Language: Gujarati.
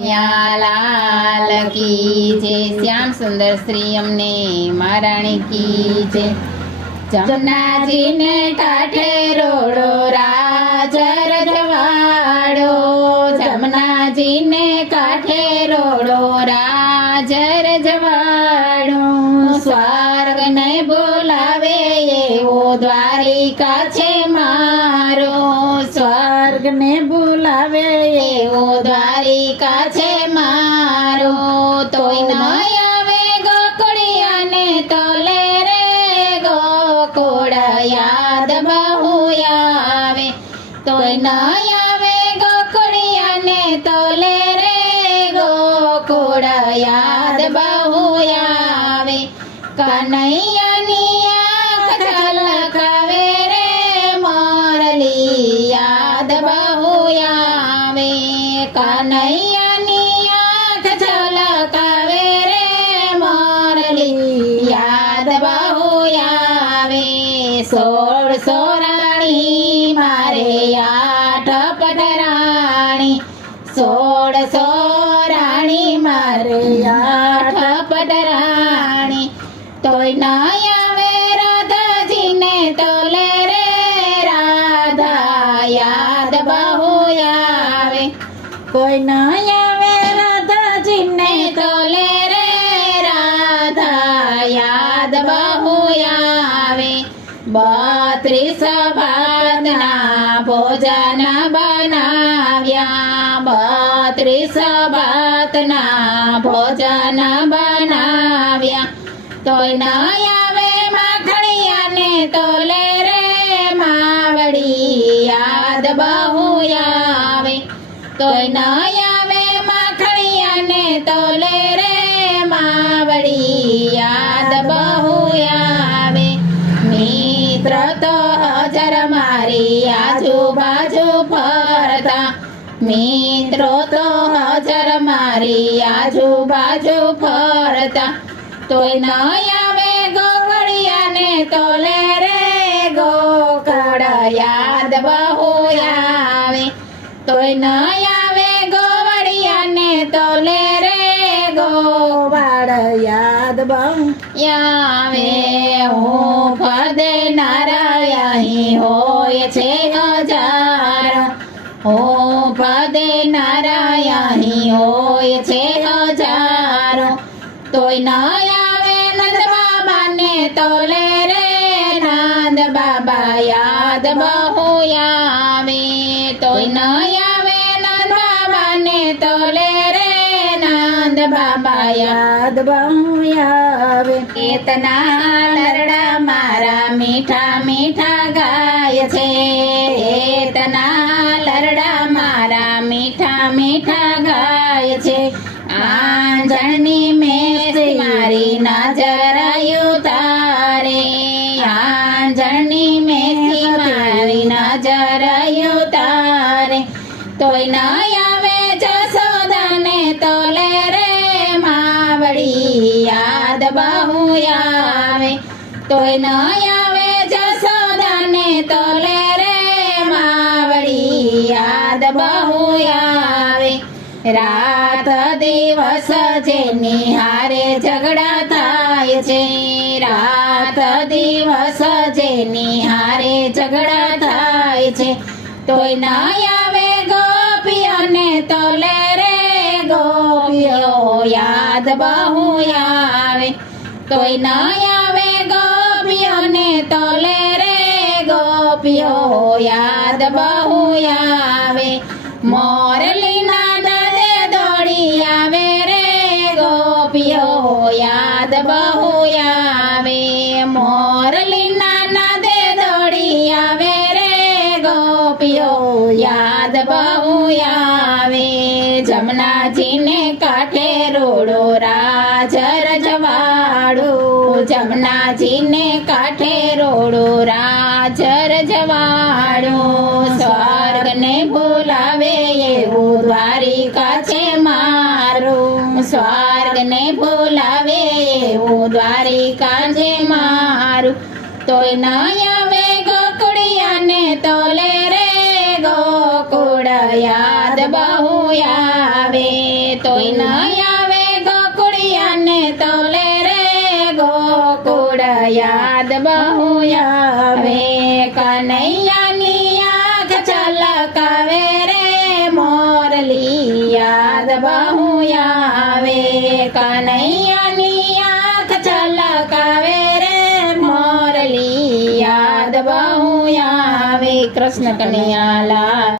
લાલ કી જય, શ્યામ સુંદર શ્રી અમને મહારાણી કી જય। જમનાજીને કાંઠે રોડો રાજ રજવાડો, જમનાજીને કાંઠે રોડો રાજ રજવાડો, સ્વર્ગને બોલાવે એવો દ્વારિકા છે મારો, સ્વર્ગને બોલાવે એવો દ્વારિકા છે મારો, તોય ન આવે ગોકળિયાને તોલે રે ગોકુળ યાદ બહુ આવે, તોય ન આવે ગોકળિયાને તોલે રે ગોકુળ યાદ બહુ આવે, કનૈયાની આંખ ઝલકાવે રે મોરલી યાદ બહુ આવે, કનૈયાની આંખ ઝલકાવે રે મોરલી યાદ બહુ આવે, 16 રાણી મારે 8 પટરાણી, 16 રાણી મારે 8 પટરાણી, તોય ન આવે રાધાજીને તોલે રે રાધા યાદ બહુ આવે, કોઈ ન આવે રાધાજીને તોલે રે રાધા યાદ બહુ આવે, 32 ભાતના ભોજન બનાવ્યા, 32 ભાતના ભોજન બનાવ્યા, તોય ન આવે માખણિયાને તોલે રે માવડી યાદ બહુ આવે, તોય ન આવે માખણિયાને તોલે રે માવડી યાદ બહુ આવે, મિત્ર તો હજાર મારી આજુબાજુ ફરતા, મિત્રો તો હજાર મારી આજુબાજુ ફરતા, તોય ન આવે ગોકળિયાને તોલે રે ગોકળ યાદ બહુ આવે, તોય ન આવે ગોવળિયાને તોલે રે ગોવાળ યાદ બહુ આવે, હું ફદે નારાયણ હોય છે હજારો, હું ફદે નારાયણ હોય છે હજારો, તોય ન આવે નંદ બાબાને તોલે રે નંદ બાબા યાદ બહુ આવે, તોય ન આવે નંદ બાબાને તોલે રે નંદ બાબા યાદ બહુ આવે, કેતના લરડા મારા મીઠા મીઠા ગાય છે, કેતના લરડા મારા મીઠા મીઠા ગાય છે, આંજણની મેથી મારી નજર ઉતારે, આંજણની મેથી મારી નજર ઉતારે, તોય ન આવે જશોદાને તોલે રે માવડી યાદ બહુ આવે, તોય ન આવે જશોદાને તોલે રે માવડી યાદ બહુ આવે, રાત દિવસ જેની હારે ઝઘડા થાય છે, રાત દિવસ જેની હારે ઝઘડા થાય છે, તોય ન આવે ગોપીઓને તોલે રે ગોપીઓ યાદ બહુ આવે, તોય ન આવે ગોપીઓને તોલે રે ગોપીઓ યાદ બહુ આવે, મોરલીના દદે દોડી આવે રે ગોપીઓ યાદ બહુ આવે, મોરલીના નદે દોડી આવે રે ગોપીઓ યાદ બહુ આવે, જમનાજીને કાંઠે રોડો રાજ રજવાડો, જમનાજીને કાંઠે રોડો રાજ રજવાડો, સ્વર્ગને બોલાવે એવું દ્વારિકા છે મારું, સ્વર્ગને બોલાવે એવું દ્વારિકા છે મારું, તોય ન આવે ગોકળિયાને તોલે રે ગોકળ ગોકુળ યાદ બહુ આવે તોય ન આવે ગોકુળિયાને તોલે રે ગોકુળ યાદ બહુ આવે કનૈયાની આંખ છલકાવે રે મોરલી યાદ બહુ આવે કનૈયાની આંખ છલકાવે રે મોરલી યાદ બહુ આવે કૃષ્ણ કનૈયા લાલ